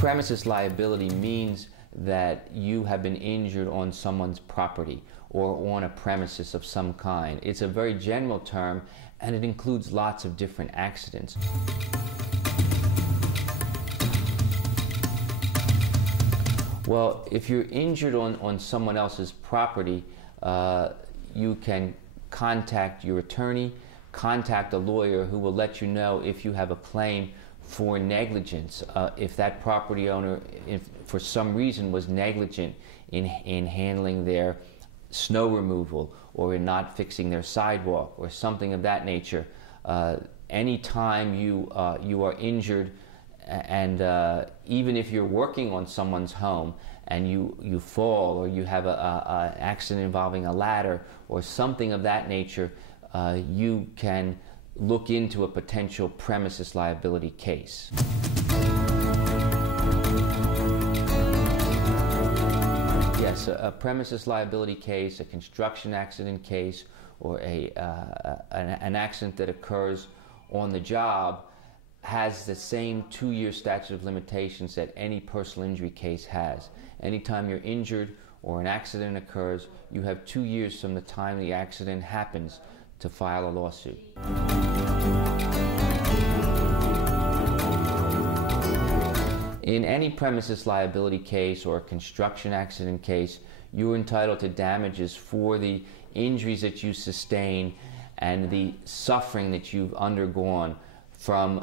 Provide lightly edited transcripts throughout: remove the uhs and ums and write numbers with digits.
Premises liability means that you have been injured on someone's property or on a premises of some kind. It's a very general term, and it includes lots of different accidents. Well, if you're injured on someone else's property, you can contact your attorney, contact a lawyer who will let you know if you have a claim for negligence. If that property owner, for some reason, was negligent in handling their snow removal or in not fixing their sidewalk or something of that nature. Anytime you are injured, and even if you're working on someone's home and you fall, or you have an accident involving a ladder or something of that nature, you can look into a potential premises liability case. Yes, a premises liability case, a construction accident case, or an accident that occurs on the job has the same 2-year statute of limitations that any personal injury case has. Anytime you're injured or an accident occurs, you have 2 years from the time the accident happens to file a lawsuit. In any premises liability case or a construction accident case, you're entitled to damages for the injuries that you sustain and the suffering that you've undergone from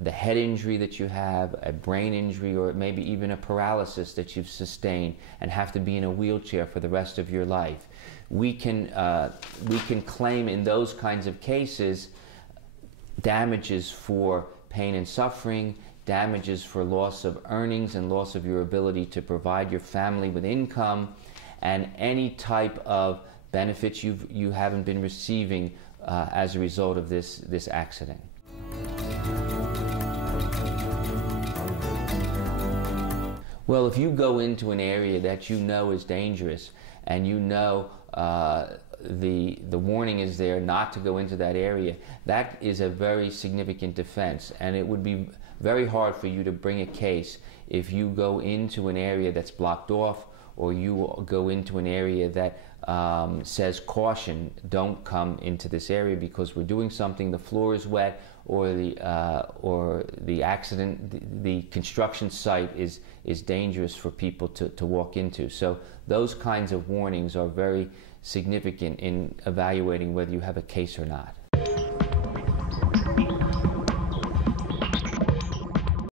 the head injury that you have, a brain injury, or maybe even a paralysis that you've sustained and have to be in a wheelchair for the rest of your life. We can claim in those kinds of cases damages for pain and suffering, damages for loss of earnings and loss of your ability to provide your family with income, and any type of benefits you haven't been receiving as a result of this accident. Well, if you go into an area that you know is dangerous and you know the warning is there not to go into that area, that is a very significant defense, and it would be very hard for you to bring a case if you go into an area that's blocked off, or you go into an area that says caution, don't come into this area because we're doing something, the floor is wet, or the accident, the construction site is dangerous for people to walk into. So those kinds of warnings are very significant in evaluating whether you have a case or not.